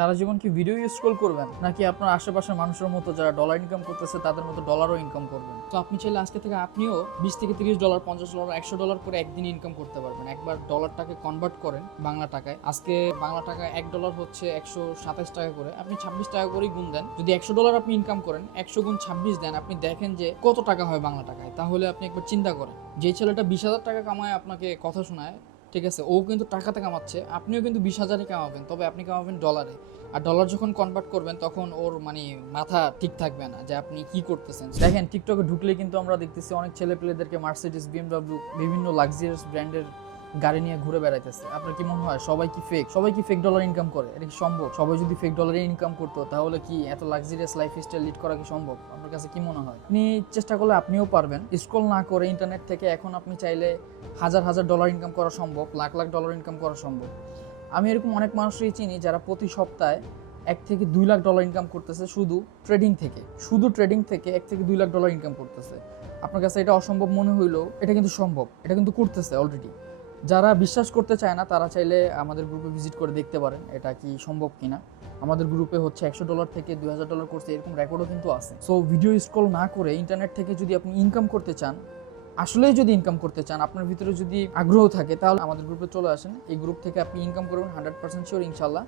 সারা জীবন কি video scroll করবেন নাকি আপনার আশেপাশের মানুষের মতো যারা ডলার ইনকাম করতেছে তাদের মতো ডলারও ইনকাম করবেন? তো আপনি চাইলে আজকে থেকে আপনিও $20 থেকে $30, $50, $100 করে একদিনে ইনকাম করতে পারবেন। একবার ডলারটাকে কনভার্ট করেন বাংলা টাকায়। আজকে বাংলা টাকায় $1 হচ্ছে 127 টাকা করে। আপনি 26 টাকা করেই গুণ দেন। যদি $100 আপনি ইনকাম করেন, 100 গুণ 26 দেন, আপনি দেখেন যে কত টাকা হয় বাংলা টাকায়। তাহলে আপনি একবার চিন্তা করেন, যে ছেলেটা 20,000 টাকা কামায় আপনাকে কথা শোনায়, ঠিক আছে, ও কিন্তু টাকাতে কামাচ্ছে, আপনিও কিন্তু 20,000-ই কামাবেন, তবে আপনি কামাবেন ডলারে। আর ডলার যখন কনভার্ট করবেন তখন ওর মাথা ঠিক থাকবে না যে আপনি কি করতেছেন। দেখেন, টিকটকে ঢুকলে কিন্তু আমরা দেখতেছি অনেক ছেলে পেলেদেরকে মার্সিডিজ, BMW, বিভিন্ন লাক্সারিয়াস ব্র্যান্ডের গাড়ি নিয়ে ঘুরে বেড়াইতেছে। আপনার কি মনে হয় সবাই কি ফেক ডলার ইনকাম করে? এটা কি সম্ভব? সবাই যদি ফেক ডলারে ইনকাম করতো তাহলে কি এত লাক্সারিয়াস লাইফস্টাইল লিড করা কি সম্ভব? আপনার কাছে কি মনে হয়? আপনি চেষ্টা করলে আপনিও পারবেন। স্ক্রল না করে ইন্টারনেট থেকে এখন আপনি চাইলে হাজার হাজার ডলার ইনকাম করা সম্ভব, লাখ লাখ ডলার ইনকাম করা সম্ভব। আমি এরকম অনেক মানুষই চিনি যারা প্রতি সপ্তাহে $1 থেকে $2 লাখ ইনকাম করতেছে শুধু ট্রেডিং থেকে। $1 থেকে $2 লাখ ইনকাম করতেছে। আপনার কাছে এটা অসম্ভব মনে হইলেও এটা কিন্তু সম্ভব, এটা কিন্তু করতেছে অলরেডি। যারা বিশ্বাস করতে চায় না তারা চাইলে আমাদের গ্রুপে ভিজিট করে দেখতে পারেন এটা কি সম্ভব কিনা। আমাদের গ্রুপে হচ্ছে $100 থেকে $2,000 করছে, এরকম রেকর্ডও কিন্তু আছে। সো ভিডিও স্ক্রল না করে ইন্টারনেট থেকে যদি আপনি ইনকাম করতে চান, আসলেই যদি ইনকাম করতে চান, আপনার ভিতরে যদি আগ্রহ থাকে, তাহলে আমাদের গ্রুপে চলে আসেন। এই গ্রুপ থেকে আপনি ইনকাম করবেন 100% শিওর, ইনশাল্লাহ।